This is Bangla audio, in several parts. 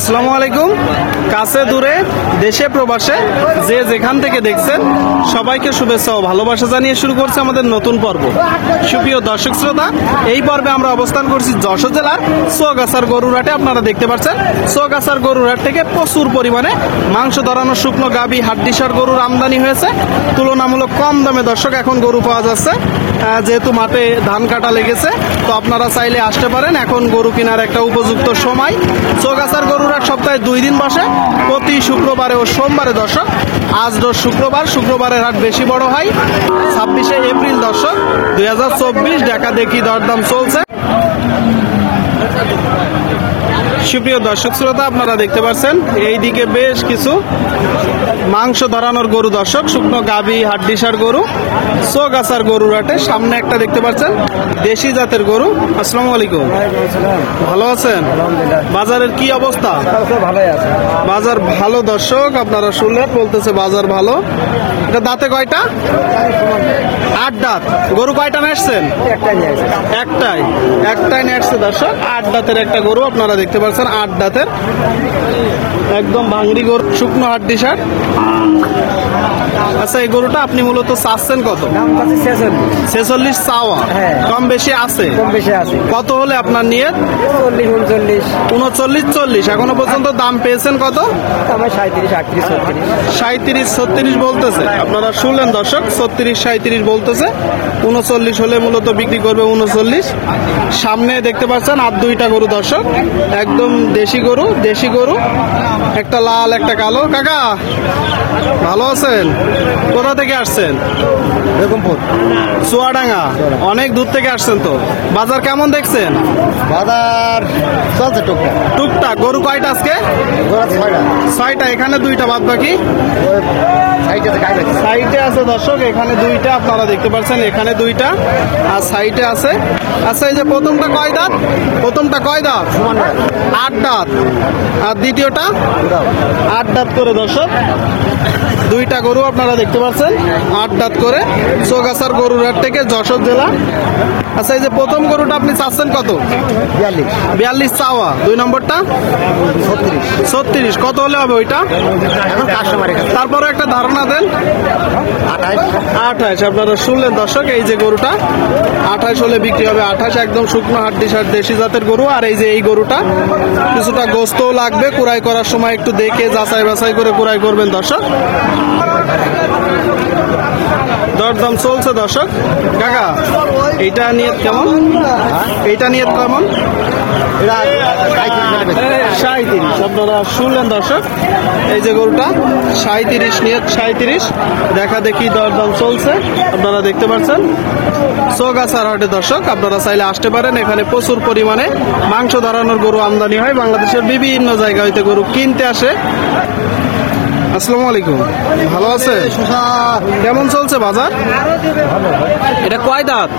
আসসালামু আলাইকুম। কাছে দূরে দেশে প্রবাসে যে যেখান থেকে দেখছেন সবাইকে শুভেচ্ছা ও ভালোবাসা জানিয়ে শুরু করছে আমাদের নতুন পর্ব। সুপ্রিয় দর্শক শ্রোতা, এই পর্বে আমরা অবস্থান করছি যশোর জেলার চৌগাছার গরুরহাটে। আপনারা দেখতে পাচ্ছেন চৌগাছার গরুরহাট থেকে প্রচুর পরিমাণে মাংস ধরানো শুকনো গাভী হাড্ডিসার গরুর আমদানি হয়েছে। তুলনামূলক কম দামে দর্শক এখন গরু পাওয়া যাচ্ছে, যেহেতু মাঠে ধান কাটা লেগেছে। তো আপনারা চাইলে আসতে পারেন, এখন গরু কেনার একটা উপযুক্ত সময়। চৌগাছার গরুরহাট সপ্তাহে 2 দিন বসে, প্রতি শুক্রবারে ও সোমবারে দর্শক। আজ রোজ শুক্রবার, শুক্রবারের হাট বেশি বড় হয় 26শে এপ্রিল দর্শক 2024। দেখা দেখি দরদাম চলছে। সুপ্রিয় দর্শক শ্রোতা, আপনারা দেখতে পাচ্ছেন এইদিকে বেশ কিছু মাংস ধরানোর গরু দর্শক, শুকনো গাভী হাড্ডিসার গরু চৌগাছার গরুরহাটে। সামনে একটা দেখতে পাচ্ছেন দেশি জাতের গরু। আসসালামু আলাইকুম, ভালো আছেন? বাজারের কি অবস্থা? বাজার ভালো দর্শক, আপনারা শুনলেন, বলতেছে বাজার ভালো। এটা দাঁতে কয়টা? 8 দাঁত। গরু কয়টা নেসছেন? একটাই নেসছে দর্শক। 8 দাঁতের একটা গরু আপনারা দেখতে পাচ্ছেন, 8 দাঁতের একদম ভাঙড়ি গরু, শুকনো হাড্ডিসার। আচ্ছা, এই গরুটা আপনি মূলত চাচ্ছেন কত? 46 চাওয়া, কম বেশি আছে? কত হলে আপনার নিয়ত? 39 40। এখনো পর্যন্ত দাম পেয়েছেন কত? 37 36 বলতেছে। আপনারা শুনলেন দর্শক, 36 37 বলতেছে। 39 হলে মূলত বিক্রি করবে 39। সামনে দেখতে পাচ্ছেন আর 2টা গরু দর্শক, একদম দেশি গরু, একটা লাল একটা কালো। কাকা ভালো আছেন? কোথা থেকে আসছেন? বেগমপুর, চুয়াডাঙ্গা। অনেক দূর থেকে আসছেন তো। বাজার কেমন দেখছেন? বাজার চলছে টুকটাক। গরু কয়টা আজকে? 6টা। এখানে 2টা, বাদ বাকি সাইডে আছে দর্শক। এখানে 2টা আপনারা দেখতে পাচ্ছেন, এখানে 2টা আর সাইডে আছে। আচ্ছা, এই যে প্রথমটা কয় দাঁত? 8 দাঁত। আর দ্বিতীয়টা 8 দাঁত করে দর্শক। 2টা গরু আপনারা দেখতে পাচ্ছেন 8 দাঁত করে, চৌগাছার গরুরহাট থেকে যশোর জেলা। আচ্ছা, এই যে প্রথম গরুটা আপনি চাচ্ছেন কত? 42 চাওয়া। 2 নম্বরটা 36। কত হলে হবে ওইটা? তারপরে একটা ধারণা দেন। 28। আপনারা শুনলেন দর্শক, এই যে গরুটা 28 হলে বিক্রি হবে। 28 একদম শুকনো হাড্ডিসার দেশি জাতের গরু। আর এই যে এই গরুটা কিছুটা গোস্তও লাগবে, কুড়াই করার সময় একটু দেখে যাচাই বাছাই করে কুড়াই করবেন দর্শক। দরদাম চলছে দর্শক। কাকা এইটা নিয়ত কেমন? 37। আপনারা শুনলেন দর্শক, এই যে গরুটা 37 নিয়ত 37। দেখা দেখি দরদাম চলছে, আপনারা দেখতে পাচ্ছেন চৌগাছার হাটে দর্শক। আপনারা চাইলে আসতে পারেন, এখানে প্রচুর পরিমাণে মাংস ধরানোর গরু আমদানি হয়। বাংলাদেশের বিভিন্ন জায়গা হইতে গরু কিনতে আসে। আসসালামু আলাইকুম, ভালো আছে? কেমন চলছে বাজার? এটা কয় দাঁত?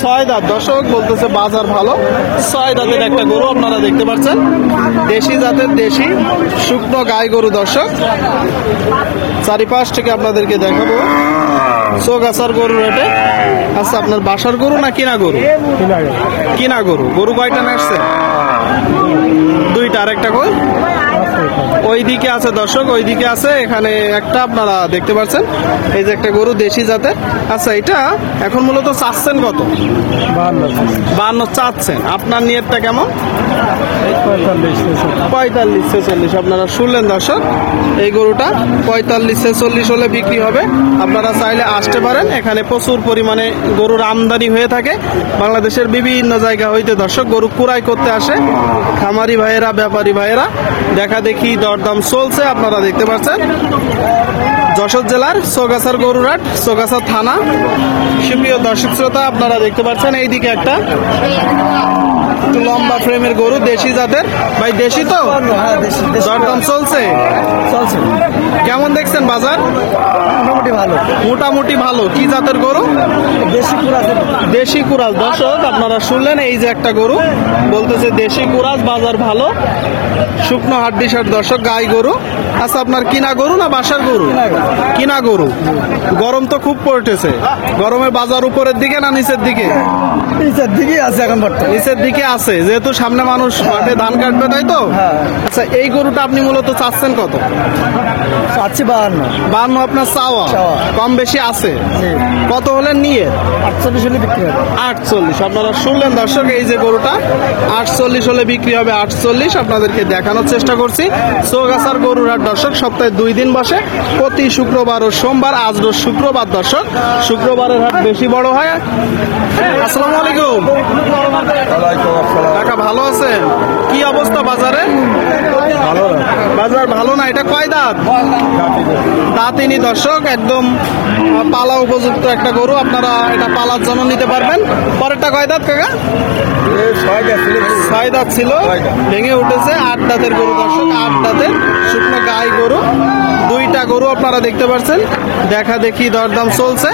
6 দাঁত দর্শক, বলতেছে বাজার ভালো। 6 দাঁতের একটা গরু আপনারা দেখতে পাচ্ছেন, দেশি জাতের দেশি শুকনো গাই গরু দর্শক। চারিপাশ থেকে আপনাদেরকে দেখাবো চৌগাছার গরুরহাটে। আচ্ছা, আপনার বাসার গরু না কিনা গরু? কিনা গরু। গরু কয়টা নেসছে? 2টা। আর একটা কই? ওইদিকে আছে দর্শক, ওইদিকে আছে। এখানে একটা আপনারা দেখতে পাচ্ছেন, এই যে একটা গরু দেশি জাতের। আচ্ছা, এটা এখন মূলত চাচ্ছেন কত? 52 চাচ্ছেন। আপনার নিয়তটা কেমন? 45 46। আপনারা শুনলেন দর্শক, এই গরুটা 45 46 হলে বিক্রি হবে। আপনারা চাইলে আসতে পারেন, এখানে প্রচুর পরিমাণে গরুর আমদানি হয়ে থাকে। বাংলাদেশের বিভিন্ন জায়গা হইতে দর্শক গরু কুড়াই করতে আসে খামারি ভাইয়েরা, ব্যাপারী ভাইয়েরা। দেখা দেখি দরদাম চলছে, আপনারা দেখতে পাচ্ছেন যশোর জেলার চৌগাছার গরুরহাট, চৌগাছা থানা। সুপ্রিয় দর্শক শ্রোতা, আপনারা দেখতে পাচ্ছেন এইদিকে একটা একটু লম্বা ফ্রেমের গরু দেশি জাতের। ভাই দেশি তো? দরদাম চলছে। কেমন দেখছেন বাজার? মোটামুটি ভালো। কি জাতের গরু? দেশি কুরাজ দর্শক। আপনারা শুনলেন, এই যে একটা গরু বলতেছে দেশি কুরাজ, বাজার ভালো। শুকনো হাড্ডিসার দর্শক, গাই গরু। আচ্ছা, আপনার কিনা গরু না বাসার গরু? কিনা গরু। গরম তো খুব পড়তেছে। গরমে বাজার উপরের দিকে না নিচের দিকে? নিচের দিকে আছে এখন বর্তমানে। নিচের দিকে আছে, যেহেতু সামনে মানুষ মাঠে ধান কাটবে, তাই তো? হ্যাঁ। আচ্ছা, এই গরুটা আপনি মূলত চাচ্ছেন কত? চাচ্ছি 52। 52 আপনার চাওয়া, চাওয়া। কম বেশি আছে। জি। কত হলে নিয়ে? 48 হলে বিক্রি হবে। 48। আপনারা শুনলেন দর্শক, এই যে গরুটা 48 হলে বিক্রি হবে। 48 আপনাদেরকে দেখানোর চেষ্টা করছি। চৌগাছার গরুর হাট দর্শক সপ্তাহে 2 দিন বসে, প্রতি শুক্রবার ও সোমবার। আজ রোজ শুক্রবার দর্শক, শুক্রবারের হাট বেশি বড় হয়। আসসালামু আলাইকুম কাকা, ভালো আছেন? কি অবস্থা বাজারে? ভালো না। বাজার ভালো না। এটা কয় দাঁত? দাঁতিনি দর্শক, একদম পালা উপযুক্ত একটা গরু। আপনারা এটা পালার জন্য নিতে পারবেন। পরেরটা কয় দাঁত কাকা? 6 দাঁত ছিল, ভেঙে উঠেছে। 8 দাঁতের গরু দর্শক, 8 দাঁতের শুকনো গাই গরু। 2টা গরু আপনারা দেখতে পাচ্ছেন, দেখা দেখি দরদাম চলছে।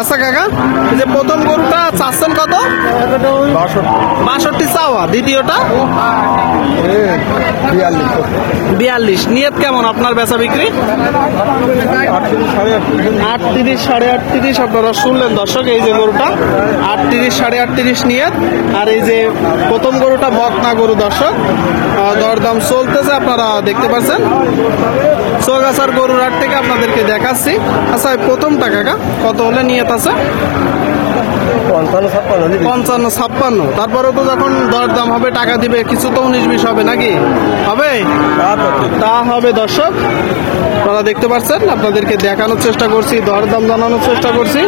আচ্ছা কাকা, এই যে প্রথম গরুটা চাচ্ছেন কত? 62 চাওয়া। দ্বিতীয়টা 42। নিয়ত কেমন আপনার বেচা বিক্রি? 38, 38.5। আপনারা শুনলেন দর্শক, এই যে গরুটা 38, 38.5 নিয়ত। আর এই যে প্রথম গরুটা বকনা গরু দর্শক, দরদাম চলতেছে, আপনারা দেখতে পাচ্ছেন। চৌগাছার গরুর হাট থেকে আপনাদেরকে দেখাচ্ছি। আচ্ছা, এই প্রথমটা কাকা কত হলে নিয়ত আছে? 55, 56। তারপরে তো যখন দরদাম হবে টাকা দিবে, কিছু তো 19-20 হবে নাকি? হবে? তা হবে দর্শক, আপনারা দেখতে পাচ্ছেন। আপনাদেরকে দেখানোর চেষ্টা করছি, দরদাম জানানোর চেষ্টা করছি।